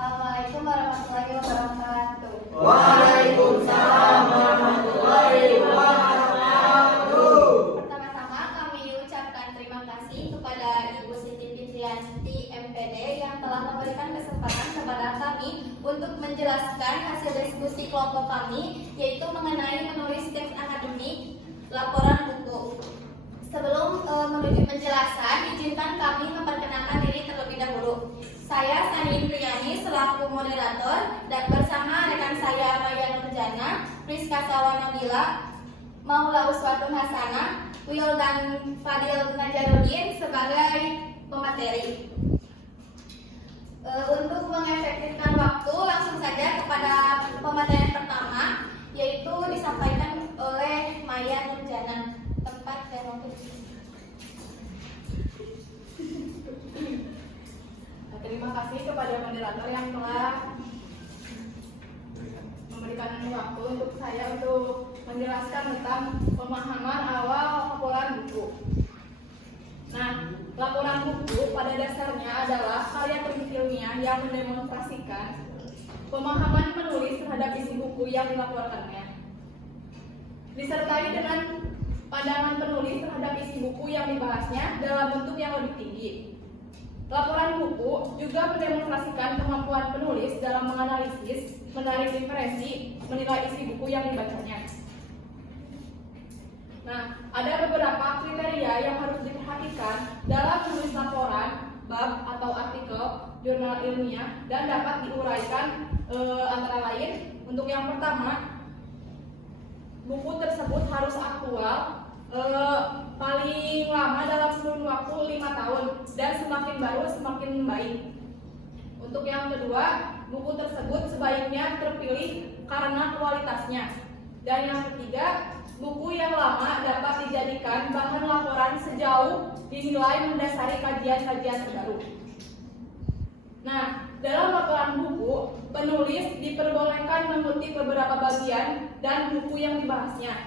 Assalamualaikum warahmatullahi wabarakatuh. Waalaikumsalam warahmatullahi wabarakatuh. Pertama-tama kami ucapkan terima kasih kepada Ibu Siti Fitrianti MPD yang telah memberikan kesempatan kepada kami untuk menjelaskan hasil diskusi kelompok kami, yaitu mengenai menulis teks akademik laporan buku. Sebelum menuju penjelasan, izinkan kami memperkenalkan diri terlebih dahulu. Saya Sani Priyani selaku moderator dan bersama rekan saya Maya Nurjana, Priska Sawanabila, Maula Uswatun Hasanah, Will dan Fadil Najarudin sebagai pemateri. Untuk mengefektifkan waktu, langsung saja kepada pematerian pertama, yaitu disampaikan oleh Maya Nurjana. Tempat dan waktu. Terima kasih kepada moderator yang telah memberikan waktu untuk saya untuk menjelaskan tentang pemahaman awal laporan buku. Nah, laporan buku pada dasarnya adalah karya teknik ilmiah yang mendemonstrasikan pemahaman penulis terhadap isi buku yang dilaporkannya, disertai dengan pandangan penulis terhadap isi buku yang dibahasnya dalam bentuk yang lebih tinggi. Laporan buku juga mendemonstrasikan kemampuan penulis dalam menganalisis, menarik inferensi, menilai isi buku yang dibacanya. Nah, ada beberapa kriteria yang harus diperhatikan dalam menulis laporan, bab atau artikel jurnal ilmiah dan dapat diuraikan antara lain. Untuk yang pertama, buku tersebut harus aktual, paling lama dalam kurun waktu 5 tahun dan semakin baru semakin baik. Untuk yang kedua, buku tersebut sebaiknya terpilih karena kualitasnya. Dan yang ketiga, buku yang lama dapat dijadikan bahan laporan sejauh dinilai mendasari kajian-kajian terbaru. Nah, dalam laporan buku, penulis diperbolehkan mengutip beberapa bagian dan buku yang dibahasnya.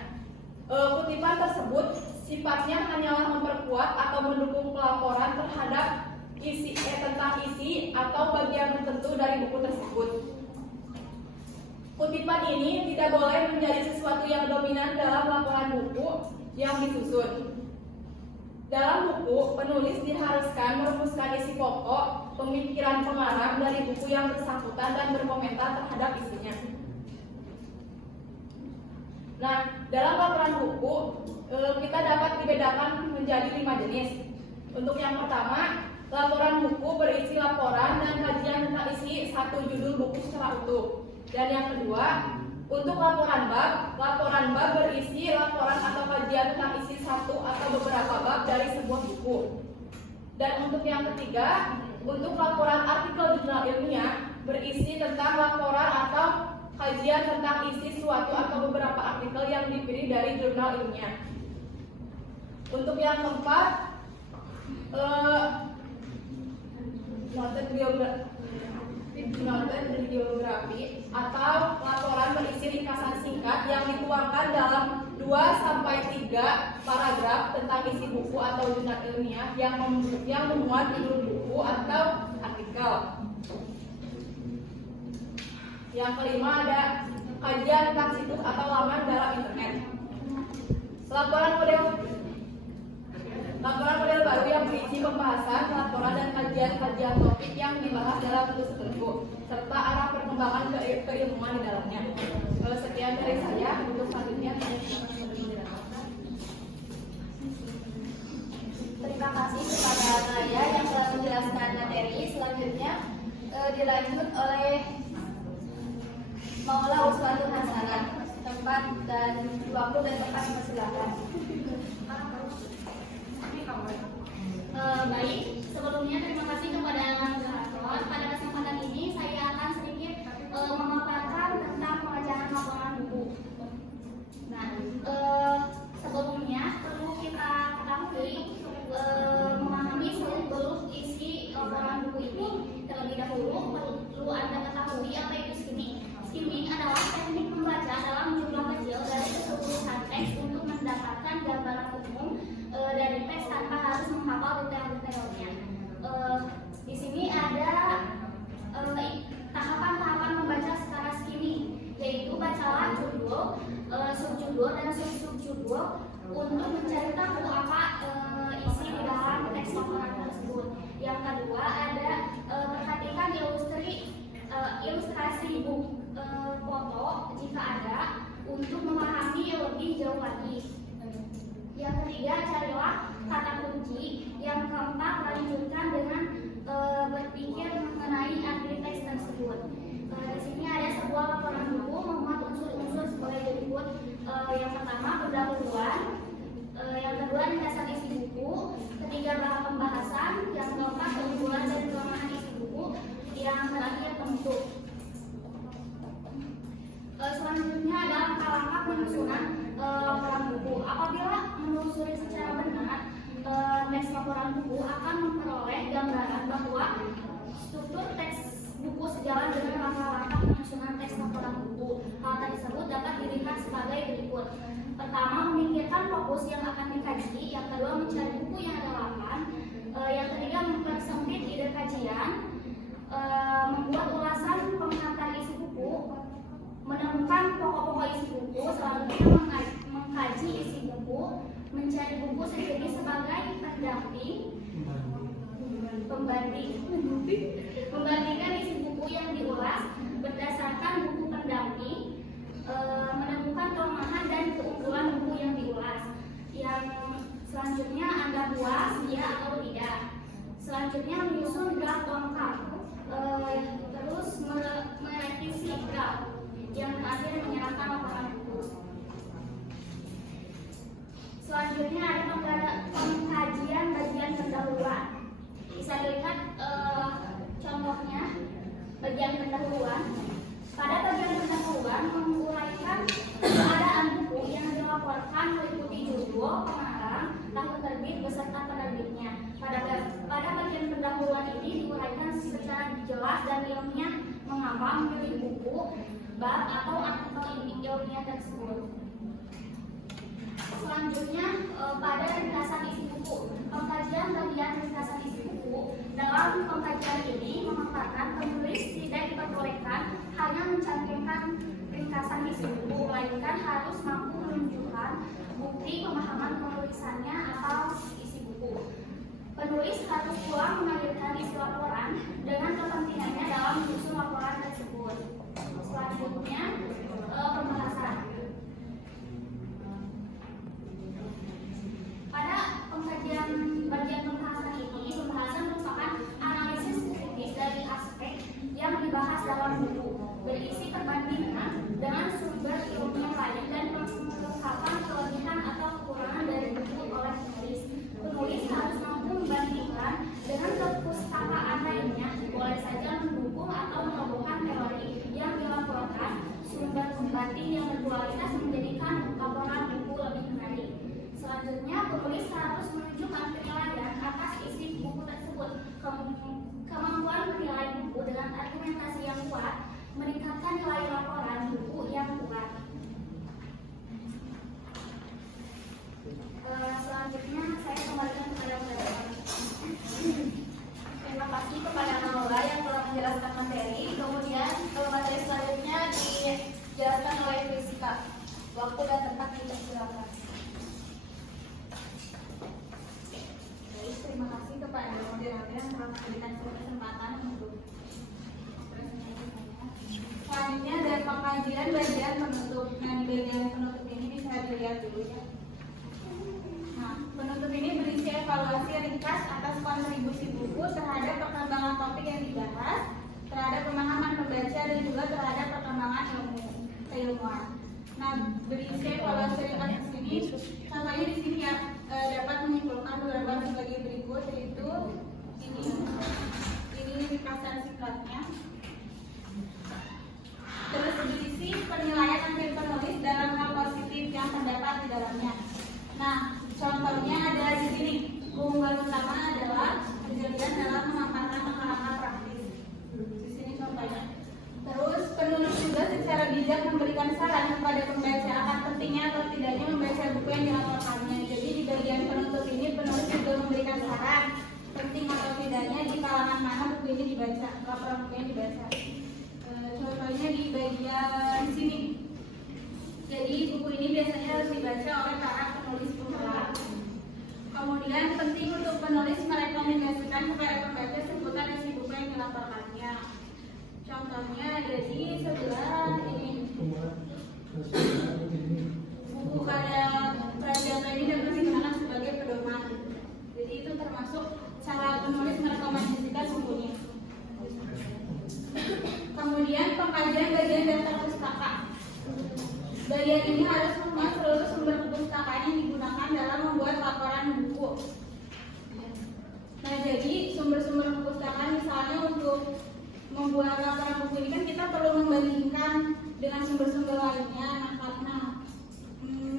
Kutipan tersebut sifatnya hanyalah memperkuat atau mendukung pelaporan terhadap tentang isi atau bagian tertentu dari buku tersebut. Kutipan ini tidak boleh menjadi sesuatu yang dominan dalam laporan buku yang disusun. Dalam buku, penulis diharuskan merumuskan isi pokok, pemikiran pengarang dari buku yang bersangkutan dan berkomentar terhadap isinya. Nah, dalam laporan buku, kita dapat dibedakan menjadi 5 jenis. Untuk yang pertama, laporan buku berisi laporan dan kajian tentang isi satu judul buku secara utuh. Dan yang kedua, untuk laporan bab berisi laporan atau kajian tentang isi satu atau beberapa bab dari sebuah buku. Dan untuk yang ketiga, untuk laporan artikel jurnal ilmiah berisi tentang laporan atau kajian tentang isi suatu atau beberapa artikel yang dipilih dari jurnal ilmiah. Untuk yang keempat, noted biografi atau laporan berisi ringkasan singkat yang dituangkan dalam 2-3 paragraf tentang isi buku atau jurnal ilmiah yang memuat judul buku atau artikel. Yang kelima ada kajian tentang situs atau laman dalam internet. Laporan model baru yang berisi pembahasan, laporan dan kajian-kajian topik yang dibahas dalam buku tersebut, serta arah perkembangan keilmuan di dalamnya. Sekian dari saya. Untuk selanjutnya, Terima kasih kepada Maya yang telah menjelaskan materi. Selanjutnya dilanjut oleh Maula Uswatun Hasanah. Tempat dan waktu dan tempat dipersilakan. Baik, sebelumnya terima kasih kepada moderator. Pada kesempatan ini saya akan sedikit memaparkan tentang pengajaran laporan buku. Nah, sebelumnya perlu kita ketahui memahami seluruh isi laporan buku ini. Terlebih dahulu perlu Anda ketahui apa itu skimming. Skimming adalah teknik membaca dalam jumlah kecil dari keseluruhan teks untuk mendapatkan gambaran umum dari teks tanpa harus menghafal detail-detailnya. Di sini ada kedua ada perhatikan ilustrasi foto jika ada untuk memahami lebih jauh lagi. Yang ketiga, carilah kata kunci. Yang keempat, lanjutkan dengan berpikir mengenai arti teks tersebut. Di sini ada sebuah laporan buku memuat unsur-unsur sebagai berikut. Yang pertama, pendahuluan. Yang kedua, ringkasan isi buku. Ketiga, bahan pembahasan. Yang keempat, keunggulan dan kelemahan isi buku. Yang terakhir, penutup. Selanjutnya ada langkah-langkah penyusunan laporan buku. Apabila menelusuri secara benar teks laporan buku akan memperoleh gambaran bahwa struktur teks buku sejalan dengan langkah-langkah penyusunan teks laporan buku. Hal tersebut dapat dilihat sebagai berikut. Pertama, memikirkan fokus yang akan dikaji. Yang kedua, mencari buku yang relevan. Yang ketiga, mempersempit ide kajian. Membuat ulasan pengantar isi buku. Menemukan pokok-pokok isi buku. Selanjutnya, mengkaji isi buku. Mencari buku sejenis sebagai pendamping. Membandingkan isi buku yang diulas berdasarkan buku pendamping. Menemukan kelemahan dan keunggulan buku yang diulas. Yang selanjutnya, Anda puas ya atau tidak. Selanjutnya, menyusun draft lengkap. Terus merevisi draft. Yang terakhir, menyerahkan laporan buku. Selanjutnya ada pengkajian bagian pendahuluan. Bisa dilihat contohnya bagian pendahuluan. Pada bagian pendahuluan menguraikan keadaan buku yang dilaporkan meliputi judul, pengarang, tahun terbit beserta penerbitnya. Pada bagian pendahuluan ini diuraikan secara jelas dan ilmiah mengapa memilih buku, bab atau artikel ilmiah tersebut. Selanjutnya pada ringkasan isi buku. Pengkajian bagian ringkasan isi buku. Dalam pengkajian ini memaparkan penulis tidak diperbolehkan hanya mencantumkan ringkasan isi buku, melainkan harus mampu menunjukkan bukti pemahaman penulisannya atau isi buku. Penulis harus pula mengajarkan isi laporan dengan kepentingannya dalam menyusun laporan tersebut. Selanjutnya pembahasan. Pada pengkajian bagian pembahasan ini, pembahasan merupakan analisis kritis dari aspek yang dibahas dalam buku, berisi perbandingan dengan sumber ilmiah lain dan mengungkapkan kelebihan atau kekurangan dari buku oleh penulis. Penulis harus mampu membandingkan dengan perpustakaan lainnya, boleh saja mendukung atau merobohkan teori yang dilaporkan. Sumber pembanding yang berkualitas menjadikan laporan buku lebih menarik. Selanjutnya, penulis harus menunjukkan penilaian atas isi buku tersebut. Kemampuan menilai buku dengan argumentasi yang kuat meningkatkan nilai laporan buku yang kuat. Selanjutnya, saya kembalikan kepada moderator. Terima kasih kepada Naura yang telah menjelaskan materi. Kemudian materi selanjutnya dijelaskan oleh Fisika. Waktu dan tempat dipersilakan. Terima kasih kepada moderator yang telah memberikan kesempatan untuk presentasi saya. Selanjutnya ada pengkajian bagian penutup. Nah, di bagian penutup ini bisa dilihat dulu ya. Nah, penutup ini berisi evaluasi ringkas atas kontribusi buku terhadap perkembangan topik yang dibahas, terhadap pemahaman pembaca dan juga terhadap perkembangan keilmuan. Nah, berisi evaluasi ringkas di sini, contohnya di sini ya. Dapat menyimpulkan beberapa sebagai berikut, yaitu ini ringkasan singkatnya. Terus berisi penilaian hasil penulis dalam hal positif yang terdapat di dalamnya. Nah, contohnya ada di sini. Keunggulan utama adalah kejelian dalam memaparkan langkah-langkah praktis. Di sini contohnya. Terus penulis juga secara bijak memberikan saran kepada pembaca akan pentingnya atau tidaknya membaca buku yang dilaporkannya. Jadi di bagian penutup ini penulis juga memberikan saran penting atau tidaknya di kalangan mana buku ini dibaca, laporan buku ini dibaca. Contohnya di bagian sini. Jadi buku ini biasanya harus dibaca oleh para penulis pemula. Kemudian penting untuk penulis merekomendasikan kepada pembaca Kemudian pengkajian bagian daftar pustaka. Bagian ini harus memuat seluruh sumber perpustakaan yang digunakan dalam membuat laporan buku. Nah, jadi sumber-sumber perpustakaan misalnya untuk membuat laporan buku ini kan kita perlu membandingkan dengan sumber-sumber lainnya.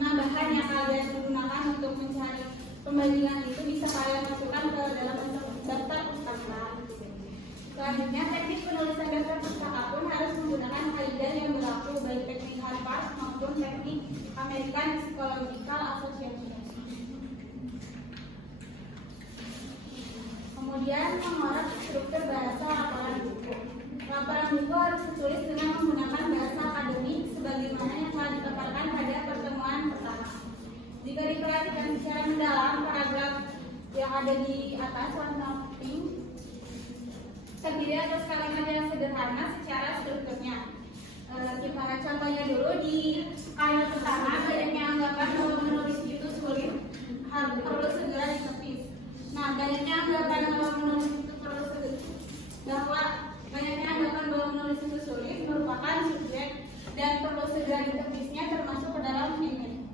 Nah, bahan yang kalian gunakan untuk mencari pembandingan itu bisa kalian masukkan ke dalam daftar pustaka. Selanjutnya, teknik penulisan daftar pustaka pun harus menggunakan kaidah yang berlaku baik teknik Harvard maupun teknik American Psychological Association. Kemudian, mengorek struktur bahasa laporan buku. Laporan buku harus ditulis dengan menggunakan bahasa akademik sebagaimana yang telah dipaparkan pada pertemuan pertama. Jika diperhatikan secara mendalam, paragraf yang ada di atas warna pink terdiri atas kalimat yang sederhana secara strukturnya. Kita contohnya dulu di kalimat pertama, banyaknya anggapan bahwa menulis itu sulit perlu segera ditepis. Nah, banyaknya anggapan bahwa menulis itu sulit merupakan subjek dan perlu segera ditepisnya termasuk ke dalam finit.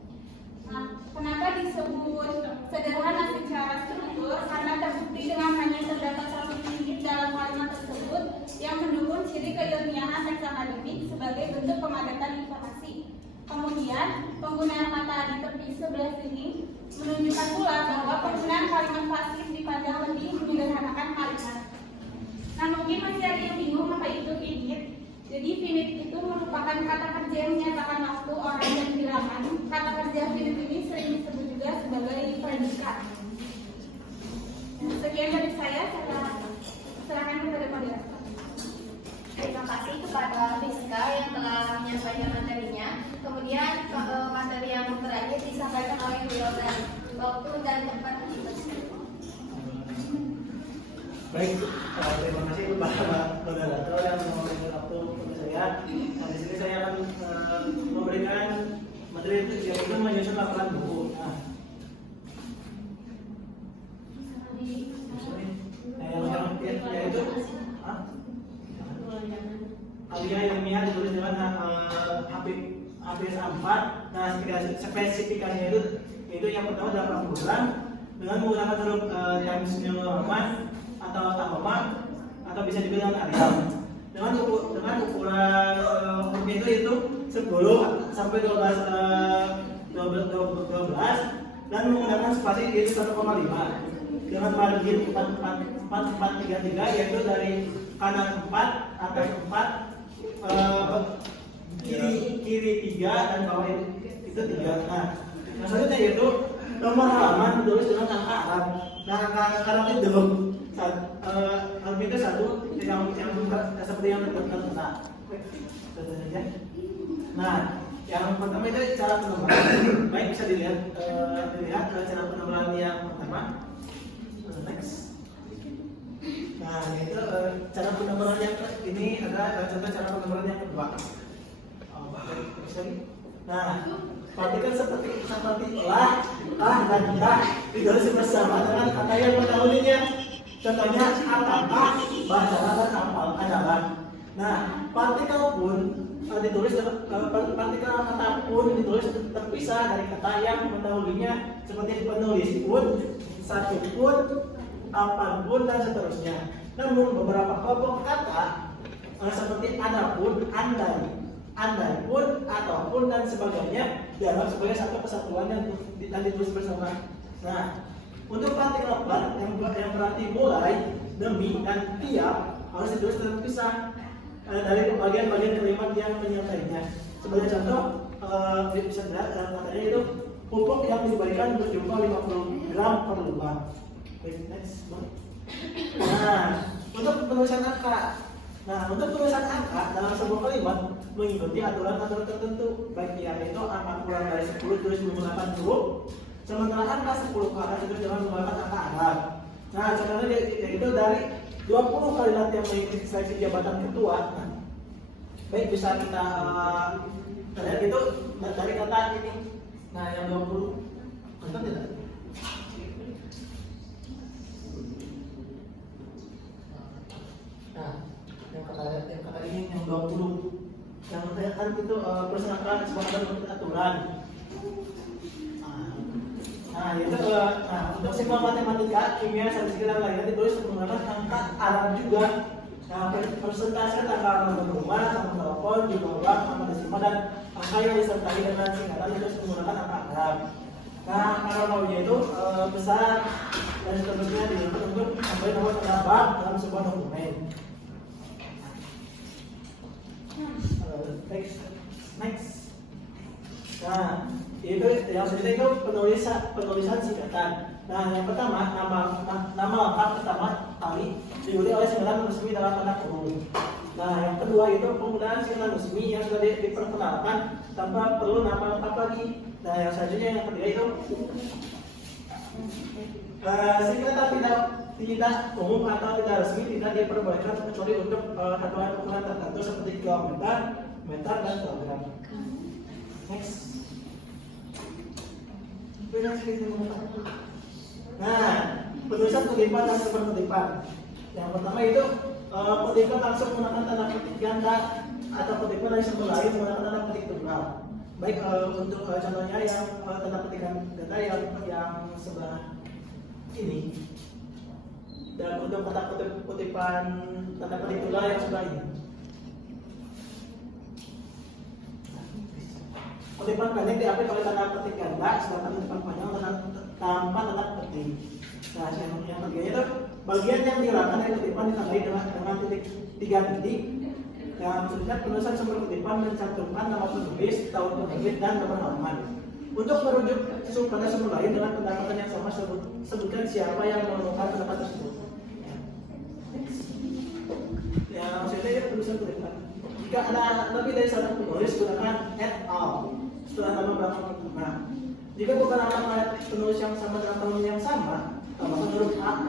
Nah, kenapa disebut sederhana secara struktur? Karena terbukti dengan hanya terdapat satu finit dalam kalimat tersebut yang mendukung ciri keilmiahan teks akademik sebagai bentuk pemadatan informasi. Kemudian, penggunaan kata di tepi sebelah sini menunjukkan pula bahwa penggunaan kalimat pasif dipandang lebih menyederhanakan kalimat. Nah, mungkin masih ada yang bingung apa itu finit. Jadi finit itu merupakan kata kerja yang menyatakan waktu, orang, dan bilangan. Kata kerja finit ini sering disebut juga sebagai predikat. Sekian dari saya serahkan kepada Pak Diasa. Terima kasih kepada Rizka yang telah menyampaikan materinya. Kemudian materi yang terakhir disampaikan oleh beliau dan waktu dan tempat dipersilakan. Baik, terima kasih kepada moderator yang memberikan waktu untuk saya. Nah, di sini saya akan memberikan materi yaitu menyusun laporan buku. Nah, yaitu Alia ilmiah ditulis dengan HPS 4. Nah, spesifikasinya itu yang pertama adalah program dengan menggunakan huruf Times New Roman atau Tamama atau bisa dibilang Arial. Dengan ukuran hurufnya itu 10 sampai 12 dan menggunakan spasi yaitu 1,5 dengan margin 4,433 yaitu dari kanan 4, atas 4, kiri 3 dan bawah itu 3. Nah, selanjutnya yaitu nomor halaman ditulis dengan angka Arab. Nah, angka itu halaman itu 1 yang seperti yang tertera. Nah, yang pertama itu cara penomboran. Baik, bisa dilihat cara penomboran yang pertama. Next. Nah, itu cara penomboran yang ini adalah contoh cara penomboran yang kedua. Nah, perhatikan seperti lah dan dah ditulis bersama dengan kata yang mendahulunya. Contohnya apakah, bacalah dan apal adalah. Nah, partikel pun ditulis partikel kata pun ditulis terpisah dari kata yang mendahulunya seperti penulis pun, satu pun, apal pun dan seterusnya. Namun beberapa kelompok kata seperti adapun, andai pun, ataupun dan sebagainya dianggap sebagai satu kesatuan yang ditulis bersama. Nah, untuk partikel bar yang berarti mulai, demi, dan tiap harus ditulis terpisah dari bagian-bagian kalimat yang menyertainya. Sebagai contoh, bisa dilihat katanya itu pupuk yang diberikan berjumlah 50 gram per lubang. Next. Nah, untuk penulisan angka. Nah, untuk penulisan angka dalam sebuah kalimat mengikuti aturan-aturan tertentu, baik yaitu angka kurang dari 10 tulis menggunakan huruf, sementara angka 10 ke atas itu dengan menggunakan angka Arab. Nah, contohnya yaitu dari 20 kalimat yang mengikuti seleksi jabatan ketua. Nah, baik, bisa kita lihat itu dari kata ini. Nah, yang 20 contoh tidak? Nah, yang kata ini yang 20. Yang saya kan itu persyaratan sebagai aturan. Nah, itu untuk semua matematika, kimia, statistika dan lainnya ditulis menggunakan angka Arab juga. Nah, persentase tanggal nomor rumah, nomor telepon, jumlah orang, nama desimal dan angka yang disertai dengan singkatan itu menggunakan angka Arab. Nah, kalau maunya itu besar dan seterusnya digunakan untuk mengambil nomor terdapat dalam sebuah dokumen. Next. Nah, itu yang selanjutnya itu penulisan singkatan. Nah, yang pertama nama lengkap pertama kali diundi oleh singkatan resmi dalam tanda kurung. Nah, yang kedua itu penggunaan singkatan resmi yang sudah diperkenalkan tanpa perlu nama lengkap lagi. Nah, yang selanjutnya yang ketiga itu singkatan tidak umum atau tidak resmi tidak diperbolehkan kecuali untuk satuan ukuran tertentu seperti kilometer, meter, dan kilogram. Next. Nah, penulisan kutipan dan sumber kutipan. Yang pertama itu kutipan langsung menggunakan tanda petik ganda atau kutipan dari sumber lain menggunakan tanda petik tunggal. Baik untuk contohnya yang tanda petik ganda yang sebelah ini. Dan untuk kata kutipan tanda petik tunggal yang sebelah ini. Kutipan pendek diambil oleh tanda petik ganda, sedangkan kutipan panjang tanpa tanda petik. Nah, yang ketiga itu bagian yang dihilangkan dari kutipan ditandai dengan titik 3 titik. Yang selanjutnya penulisan sumber kutipan mencantumkan nama penulis, tahun penerbit, dan nomor halaman. Untuk merujuk pada sumber lain dengan pendapatan yang sama, sebutkan siapa yang menemukan pendapat tersebut. Yang selanjutnya itu penulisan kutipan. Jika ada lebih dari satu penulis, gunakan et al. Setelah nama belakang pertama. Jika bukan nama penulis yang sama dengan tahun yang sama, tambahkan huruf A,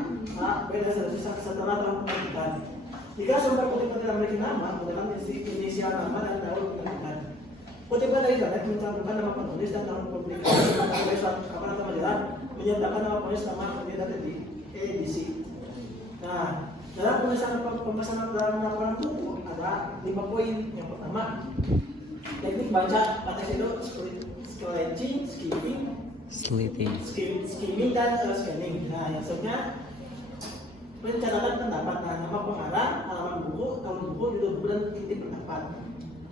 B, dan seterusnya setelah tahun penerbitan. Jika sumber kutipan tidak memiliki nama, gunakan inisial nama dan tahun penerbitan. Kutipan dari internet mencantumkan nama penulis dan tahun publikasi, sebagai suatu kabar atau majalah, menyatakan nama penulis, nama penerbit, dan edisi. Nah, dalam pemesanan dalam laporan buku ada 5 poin. Yang pertama, teknik baca teks itu skimming dan scanning. Nah, yang selanjutnya pencatatan pendapat. Nah, nama pengarang, halaman buku, tahun buku, judul buku, dan inti pendapat.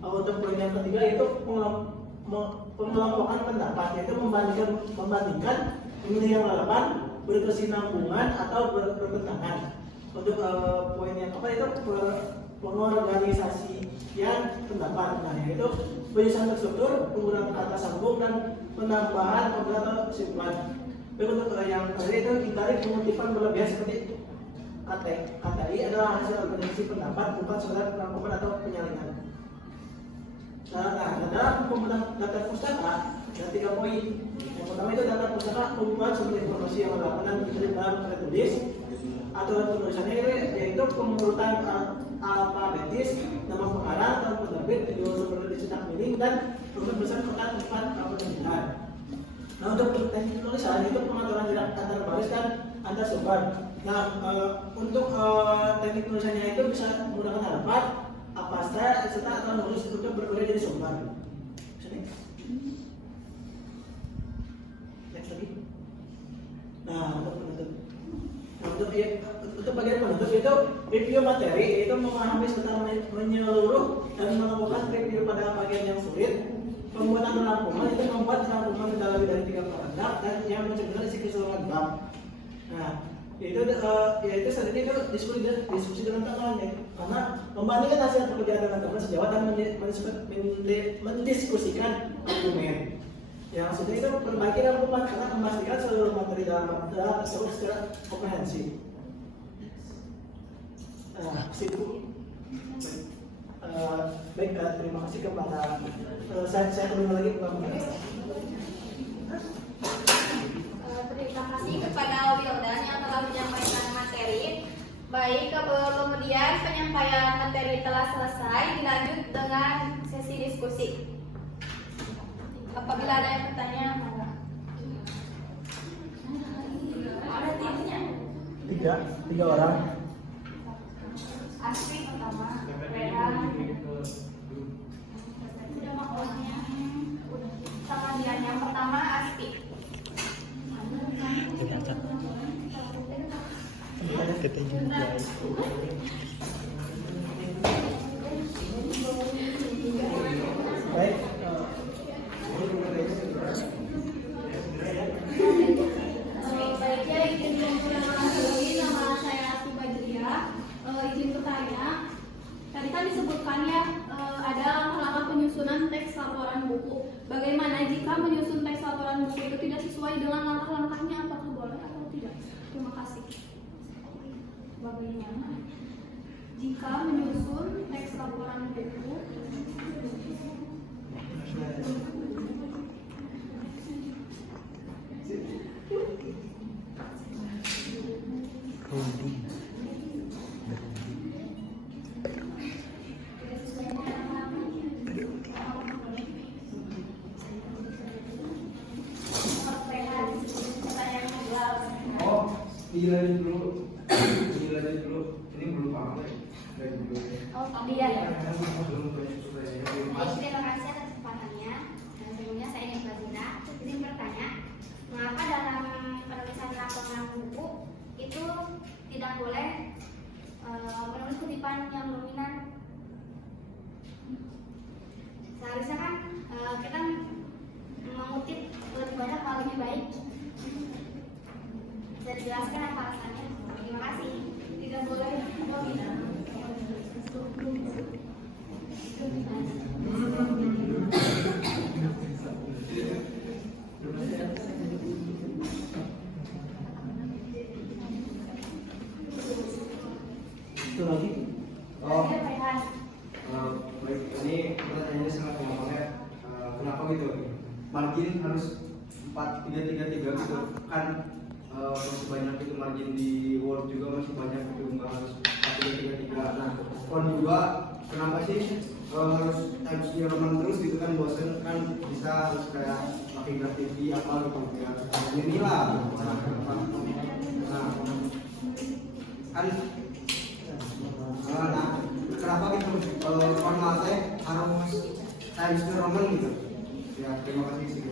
Untuk poin yang ketiga itu pengelompokan pendapat, yaitu membandingkan memilih yang relevan, berkesinambungan atau bertentangan. Untuk poin yang keempat itu pengorganisasian pendapat. Nah, yaitu penyusunan terstruktur, penggunaan kata sambung, dan penambahan pembelajaran atau kesimpulan. Untuk yang terakhir itu hindari pengutipan berlebihan seperti KTI adalah hasil organisasi pendapat, bukan sekedar perangkuman atau penyalingan. Nah, dalam pembuatan data pustaka ada 3 poin. Yang pertama itu data pustaka kumpulan sumber informasi yang berlaku dan ditulis dalam tulis. Aturan penulisannya yaitu pengurutan alfabetis, nama pengarang, tahun penerbit, judul sumber dicetak miring, dan pembebasan kota tempat penerbitan. Nah, untuk teknik penulisan itu pengaturan jarak antar baris dan antar sumber. Nah, untuk teknik penulisannya itu bisa menggunakan harapan, apasta, serta atau nulis untuk berkualitas jadi sumber. Next lagi. Nah, untuk bagian penutup itu review materi, itu memahami secara menyeluruh dan melakukan review pada bagian yang sulit. Pembuatan rangkuman itu membuat rangkuman lebih dari 3 paragraf dan yang mencegah isi keseluruhan bab. Nah, yaitu saat ini itu diskusi dengan teman, karena membandingkan hasil pekerjaan dengan teman sejauh dan mendiskusikan argumen. Yang sudah itu perbaiki rangkuman karena memastikan seluruh materi dalam tersebut secara komprehensif. Baik, terima kasih kepada saya kembali lagi ke Mbak. Terima kasih kepada Wildan yang telah menyampaikan materi. Baik, kemudian penyampaian materi telah selesai, dilanjut dengan sesi diskusi. Apabila ada yang bertanya, monggo. Ada timnya? 3 orang. Asri pertama, Rehan, Baik. Baiknya izin memperkenalkan nama saya Asti Badria. Izin bertanya, tadi kan disebutkan ya ada langkah-langkah penyusunan teks laporan buku. Bagaimana jika menyusun teks laporan buku itu tidak sesuai dengan langkah-langkahnya, apakah boleh atau tidak? Terima kasih. Bagaimana jika menyusun teks laporan buku Oh, dilanjut dulu. Dilanjut dulu. Ini belum apa ya? Oh, iya. Belum supaya Baik, terima kasih atas kesempatannya. Dan sebelumnya saya ingin Bazina izin bertanya, mengapa dalam penulisan laporan buku itu tidak boleh menulis kutipan yang dominan? Seharusnya kan kita mengutip lebih banyak hal lebih baik. Bisa dijelaskan apa alasannya? Terima kasih. Tidak boleh dominan. Itu lagi. Oh, baik. Ini pertanyaannya sangat gampang ya. Kenapa gitu? Margin harus 4-3-3-3 gitu kan? Masih banyak itu margin di Word juga masih banyak itu nggak harus 4-3-3-3. Nah, font juga kenapa sih harus Times New Roman terus gitu kan? Bosen kan, bisa harus kayak pakai graffiti apa gitu ya. Inilah. Nah, kan nah, kenapa gitu formatnya harus Times New Roman gitu? Ya, terima kasih sih.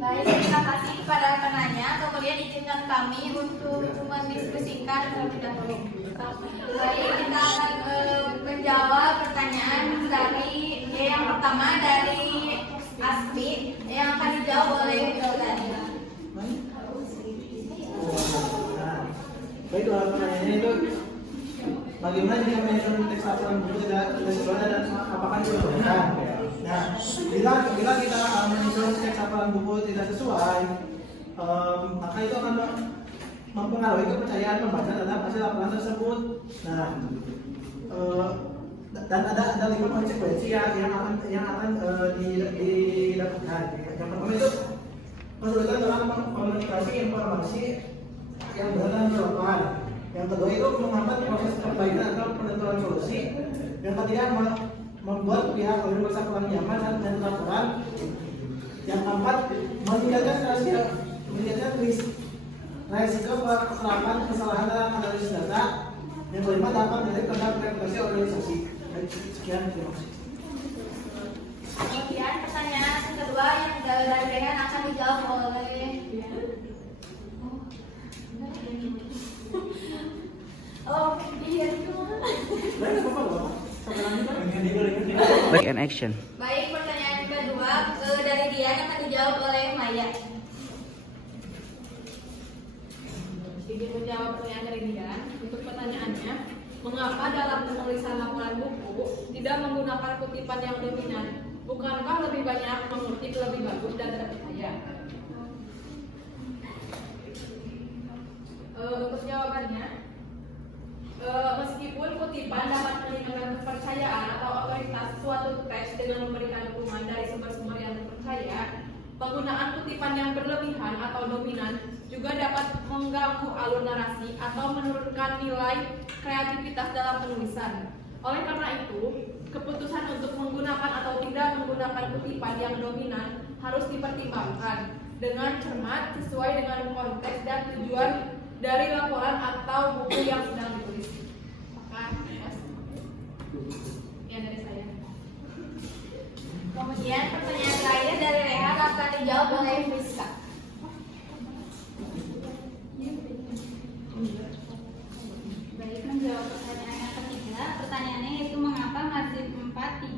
Baik, terima kasih kepada penanya. Kemudian izinkan kami untuk mendiskusikan terlebih dahulu. Baik, kita akan menjawab pertanyaan dari yang pertama dari Asmi yang akan dijawab oleh Yolanda. Baik, pertanyaannya itu bagaimana jika menyusun teks laporan buku tidak sesuai dan apakah diperbolehkan? Nah, bila kita menyusun teks laporan buku tidak sesuai, maka itu akan mempengaruhi kepercayaan pembaca terhadap hasil laporan tersebut. Nah, dan ada 5 konsekuensi yang akan didapatkan. Yang pertama itu kesulitan dalam komunikasi informasi yang benar dan relevan. Yang kedua itu menghambat proses perbaikan atau penentuan solusi. Yang ketiga membuat pihak lain merasa kurang nyaman dan laporan. Yang keempat meningkatkan resiko kesalahan dalam analisis data. Yang kelima dapat menjadi terhadap reputasi organisasi. Sekian, terima kasih. Kemudian pertanyaan yang kedua yang dari Rehan akan dijawab oleh Back and action. Baik, pertanyaan kedua dari dia yang akan dijawab oleh Maya. Ingin menjawab pertanyaan dari Dian. Untuk pertanyaannya, mengapa dalam penulisan laporan buku tidak menggunakan kutipan yang dominan? Bukankah lebih banyak mengutip lebih bagus dan terpercaya? Untuk jawabannya, meskipun kutipan dapat meningkatkan kepercayaan atau otoritas suatu teks dengan memberikan dukungan dari sumber-sumber yang terpercaya, penggunaan kutipan yang berlebihan atau dominan juga dapat mengganggu alur narasi atau menurunkan nilai kreativitas dalam penulisan. Oleh karena itu, keputusan untuk menggunakan atau tidak menggunakan kutipan yang dominan harus dipertimbangkan dengan cermat sesuai dengan konteks dan tujuan dari laporan atau buku yang sedang ditulis. Maka, ya dari saya. Kemudian pertanyaan terakhir dari Rehan akan dijawab oleh Friska.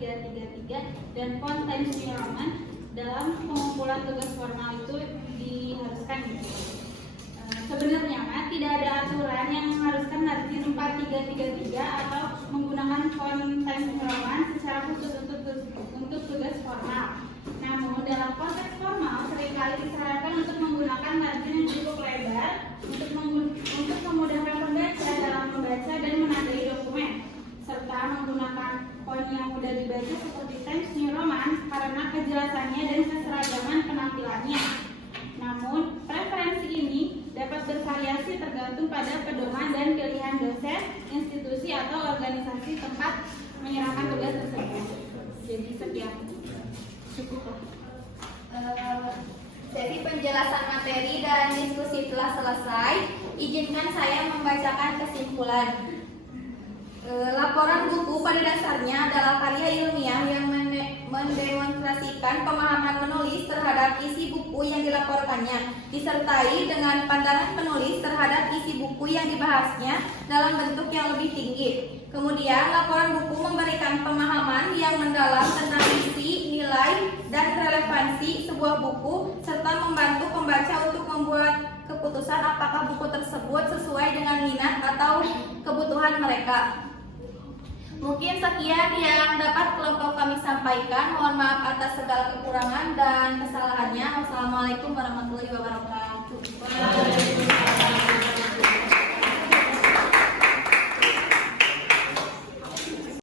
333 dan font Times New Roman dalam pengumpulan tugas formal itu diharuskan gitu. Sebenarnya Mat, tidak ada aturan yang mengharuskan margin 4333 atau menggunakan font Times New Roman secara khusus untuk tugas formal. Namun dalam konteks formal seringkali disarankan untuk menggunakan margin yang cukup lebar untuk memudahkan pembaca dalam membaca dan menandai dokumen, serta menggunakan font yang mudah dibaca seperti Times New Roman karena kejelasannya dan keseragaman penampilannya. Namun, preferensi ini dapat bervariasi tergantung pada pedoman dan pilihan dosen, institusi atau organisasi tempat menyerahkan tugas tersebut. Jadi sekian. Cukup. Jadi penjelasan materi dan diskusi telah selesai. Izinkan saya membacakan kesimpulan. Laporan buku pada dasarnya adalah karya ilmiah yang mendemonstrasikan pemahaman penulis terhadap isi buku yang dilaporkannya, disertai dengan pandangan penulis terhadap isi buku yang dibahasnya dalam bentuk yang lebih tinggi. Kemudian, laporan buku memberikan pemahaman yang mendalam tentang isi, nilai, dan relevansi sebuah buku, serta membantu pembaca untuk membuat keputusan apakah buku tersebut sesuai dengan minat atau kebutuhan mereka. Mungkin sekian yang dapat kelompok kami sampaikan. Mohon maaf atas segala kekurangan dan kesalahannya. Wassalamualaikum warahmatullahi wabarakatuh.